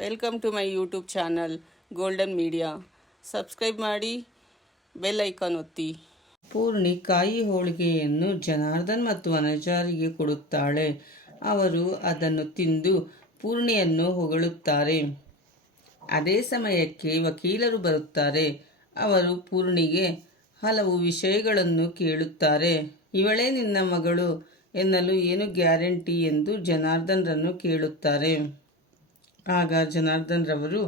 Welcome to my YouTube channel golden media. Subscribe ಮಾಡಿ, bell icon ಒತ್ತಿ. ಪೂರ್ಣಿ ಕಾಯಿ ಹೋಳಿಗೆಯನ್ನು ಜನಾರ್ದನ್ ಮತ್ತು ವನಜಾರಿಗೆ ಕೊಡುತ್ತಾಳೆ. ಅವರು ಅದನ್ನು ತಿಂದು ಪೂರ್ಣಿಯನ್ನು ಹೊಗಳುತ್ತಾರೆ. ಅದೇ ಸಮಯಕ್ಕೆ ವಕೀಲರು ಬರುತ್ತಾರೆ. ಅವರು ಪೂರ್ಣಿಗೆ ಹಲವು ವಿಷಯಗಳನ್ನು ಕೇಳುತ್ತಾರೆ. ಇವಳೇ ನಿನ್ನ ಮಗಳು ಎನ್ನಲು ಏನು ಗ್ಯಾರಂಟಿ ಎಂದು ಜನಾರ್ದನ್ರನ್ನು ಕೇಳುತ್ತಾರೆ. ಆಗ ಜನಾರ್ದನ್ ರವರು,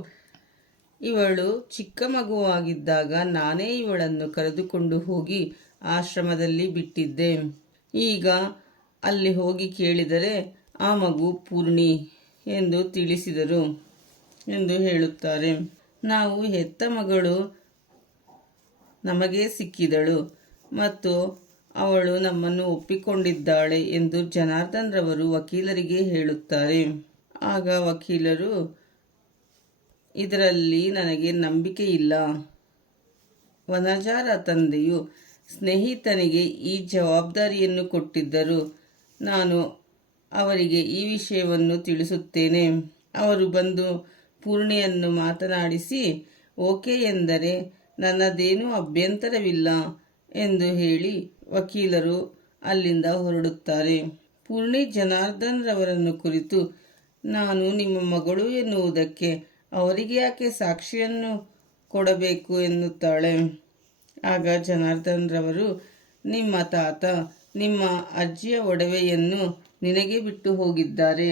ಇವಳು ಚಿಕ್ಕ ಮಗುವಾಗಿದ್ದಾಗ ನಾನೇ ಇವಳನ್ನು ಕರೆದುಕೊಂಡು ಹೋಗಿ ಆಶ್ರಮದಲ್ಲಿ ಬಿಟ್ಟಿದ್ದೆ. ಈಗ ಅಲ್ಲಿ ಹೋಗಿ ಕೇಳಿದರೆ ಆ ಮಗು ಪೂರ್ಣಿ ಎಂದು ತಿಳಿಸಿದರು ಎಂದು ಹೇಳುತ್ತಾರೆ. ನಾವು ಹೆತ್ತ ಮಗಳು ನಮಗೆ ಸಿಕ್ಕಿದಳು ಮತ್ತು ಅವಳು ನಮ್ಮನ್ನು ಒಪ್ಪಿಕೊಂಡಿದ್ದಾಳೆ ಎಂದು ಜನಾರ್ದನ್ ರವರು ವಕೀಲರಿಗೆ ಹೇಳುತ್ತಾರೆ. ಆಗ ವಕೀಲರು, ಇದರಲ್ಲಿ ನನಗೆ ನಂಬಿಕೆ ಇಲ್ಲ. ವನಜಾರ ತಂದೆಯು ಸ್ನೇಹಿತನಿಗೆ ಈ ಜವಾಬ್ದಾರಿಯನ್ನು ಕೊಟ್ಟಿದ್ದರು. ನಾನು ಅವರಿಗೆ ಈ ವಿಷಯವನ್ನು ತಿಳಿಸುತ್ತೇನೆ. ಅವರು ಬಂದು ಪೂರ್ಣಿಯನ್ನು ಮಾತನಾಡಿಸಿ ಓಕೆ ಎಂದರೆ ನನ್ನದೇನೂ ಅಭ್ಯಂತರವಿಲ್ಲ ಎಂದು ಹೇಳಿ ವಕೀಲರು ಅಲ್ಲಿಂದ ಹೊರಡುತ್ತಾರೆ. ಪೂರ್ಣಿ ಜನಾರ್ದನ್ ರವರನ್ನು ಕುರಿತು, ನಾನು ನಿಮ್ಮ ಮಗಳು ಎನ್ನುವುದಕ್ಕೆ ಅವರಿಗೆ ಯಾಕೆ ಸಾಕ್ಷಿಯನ್ನು ಕೊಡಬೇಕು ಎನ್ನುತ್ತಾಳೆ. ಆಗ ಜನಾರ್ದನ್ ರವರು, ನಿಮ್ಮ ತಾತ ನಿಮ್ಮ ಅಜ್ಜಿಯ ಒಡವೆಯನ್ನು ನಿನಗೆ ಬಿಟ್ಟು ಹೋಗಿದ್ದಾರೆ.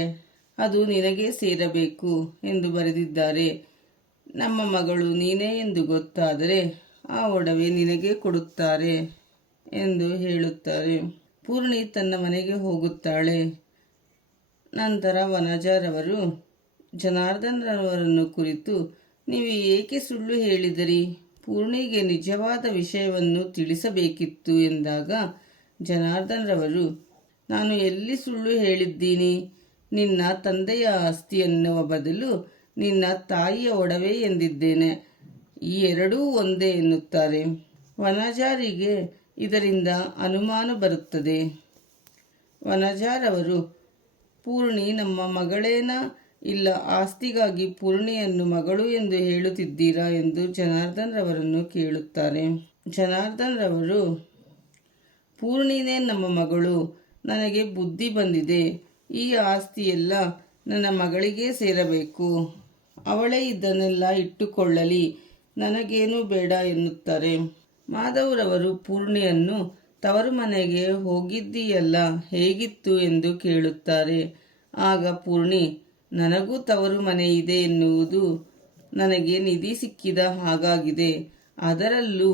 ಅದು ನಿನಗೆ ಸೇರಬೇಕು ಎಂದು ಬರೆದಿದ್ದಾರೆ. ನಮ್ಮ ಮಗಳು ನೀನೇ ಎಂದು ಗೊತ್ತಾದರೆ ಆ ಒಡವೆ ನಿನಗೆ ಕೊಡುತ್ತಾರೆ ಎಂದು ಹೇಳುತ್ತಾರೆ. ಪೂರ್ಣಿ ತನ್ನ ಮನೆಗೆ ಹೋಗುತ್ತಾಳೆ. ನಂತರ ವನಜಾರವರು ಜನಾರ್ದನ್ ರವರನ್ನು ಕುರಿತು, ನೀವು ಏಕೆ ಸುಳ್ಳು ಹೇಳಿದಿರಿ? ಪೂರ್ಣಿಗೆ ನಿಜವಾದ ವಿಷಯವನ್ನು ತಿಳಿಸಬೇಕಿತ್ತು ಎಂದಾಗ ಜನಾರ್ದನ್ ರವರು, ನಾನು ಎಲ್ಲಿ ಸುಳ್ಳು ಹೇಳಿದ್ದೀನಿ? ನಿನ್ನ ತಂದೆಯ ಆಸ್ತಿ ಎನ್ನುವ ಬದಲು ನಿನ್ನ ತಾಯಿಯ ಒಡವೆ ಎಂದಿದ್ದೇನೆ. ಈ ಎರಡೂ ಒಂದೇ ಎನ್ನುತ್ತಾರೆ. ವನಜಾರಿಗೆ ಇದರಿಂದ ಅನುಮಾನ ಬರುತ್ತದೆ. ವನಜಾರವರು, ಪೂರ್ಣಿ ನಮ್ಮ ಮಗಳೇನ, ಇಲ್ಲ ಆಸ್ತಿಗಾಗಿ ಪೂರ್ಣಿಯನ್ನು ಮಗಳು ಎಂದು ಹೇಳುತ್ತಿದ್ದೀರಾ ಎಂದು ಜನಾರ್ದನ್ ರವರನ್ನು ಕೇಳುತ್ತಾರೆ. ಜನಾರ್ದನ್ ರವರು, ಪೂರ್ಣಿನೇ ನಮ್ಮ ಮಗಳು. ನನಗೆ ಬುದ್ಧಿ ಬಂದಿದೆ. ಈ ಆಸ್ತಿಯೆಲ್ಲ ನನ್ನ ಮಗಳಿಗೆ ಸೇರಬೇಕು. ಅವಳೇ ಇದನ್ನೆಲ್ಲ ಇಟ್ಟುಕೊಳ್ಳಲಿ, ನನಗೇನೂ ಬೇಡ ಎನ್ನುತ್ತಾರೆ. ಮಾಧವ್ರವರು ಪೂರ್ಣಿಯನ್ನು ತವರು ಮನೆಗೆ ಹೋಗಿದ್ದೀಯಲ್ಲ, ಹೇಗಿತ್ತು ಎಂದು ಕೇಳುತ್ತಾರೆ. ಆಗ ಪೂರ್ಣಿ, ನನಗೂ ತವರು ಮನೆ ಇದೆ ಎನ್ನುವುದು ನನಗೆ ನಿಧಿ ಸಿಕ್ಕಿದ ಹಾಗಾಗಿದೆ. ಅದರಲ್ಲೂ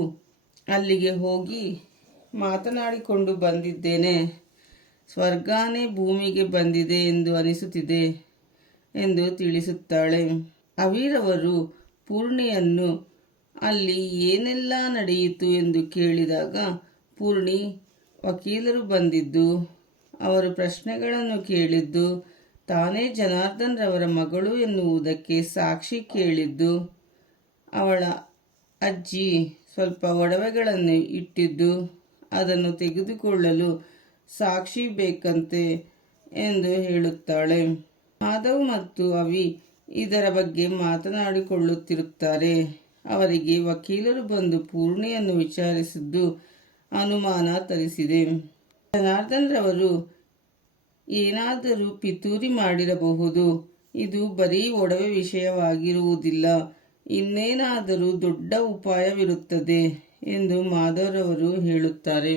ಅಲ್ಲಿಗೆ ಹೋಗಿ ಮಾತನಾಡಿಕೊಂಡು ಬಂದಿದ್ದೇನೆ. ಸ್ವರ್ಗನೇ ಭೂಮಿಗೆ ಬಂದಿದೆ ಎಂದು ಅನಿಸುತ್ತಿದೆ ಎಂದು ತಿಳಿಸುತ್ತಾಳೆ. ಅವಿರವರು ಪೂರ್ಣಿಯನ್ನು ಅಲ್ಲಿ ಏನೆಲ್ಲ ನಡೆಯಿತು ಎಂದು ಕೇಳಿದಾಗ ಪೂರ್ಣಿ, ವಕೀಲರು ಬಂದಿದ್ದು, ಅವರು ಪ್ರಶ್ನೆಗಳನ್ನು ಕೇಳಿದ್ದು, ತಾನೇ ಜನಾರ್ದನ್ ರವರ ಮಗಳು ಎನ್ನುವುದಕ್ಕೆ ಸಾಕ್ಷಿ ಕೇಳಿದ್ದು, ಅವಳ ಅಜ್ಜಿ ಸ್ವಲ್ಪ ಒಡವೆಗಳನ್ನು ಇಟ್ಟಿದ್ದು, ಅದನ್ನು ತೆಗೆದುಕೊಳ್ಳಲು ಸಾಕ್ಷಿ ಬೇಕಂತೆ ಎಂದು ಹೇಳುತ್ತಾಳೆ. ಮಾಧವ್ ಮತ್ತು ಅವಿ ಇದರ ಬಗ್ಗೆ ಮಾತನಾಡಿಕೊಳ್ಳುತ್ತಿರುತ್ತಾರೆ. ಅವರಿಗೆ ವಕೀಲರು ಬಂದು ಪೂರ್ಣಿಯನ್ನು ವಿಚಾರಿಸಿದ್ದು ಅನುಮಾನ ತರಿಸಿದೆ. ಜನಾರ್ದನ್ ರವರು ಏನಾದರೂ ಪಿತೂರಿ ಮಾಡಿರಬಹುದು. ಇದು ಬರೀ ಒಡವೆ ವಿಷಯವಾಗಿರುವುದಿಲ್ಲ, ಇನ್ನೇನಾದರೂ ದೊಡ್ಡ ಉಪಾಯವಿರುತ್ತದೆ ಎಂದು ಮಾಧವ್ರವರು ಹೇಳುತ್ತಾರೆ.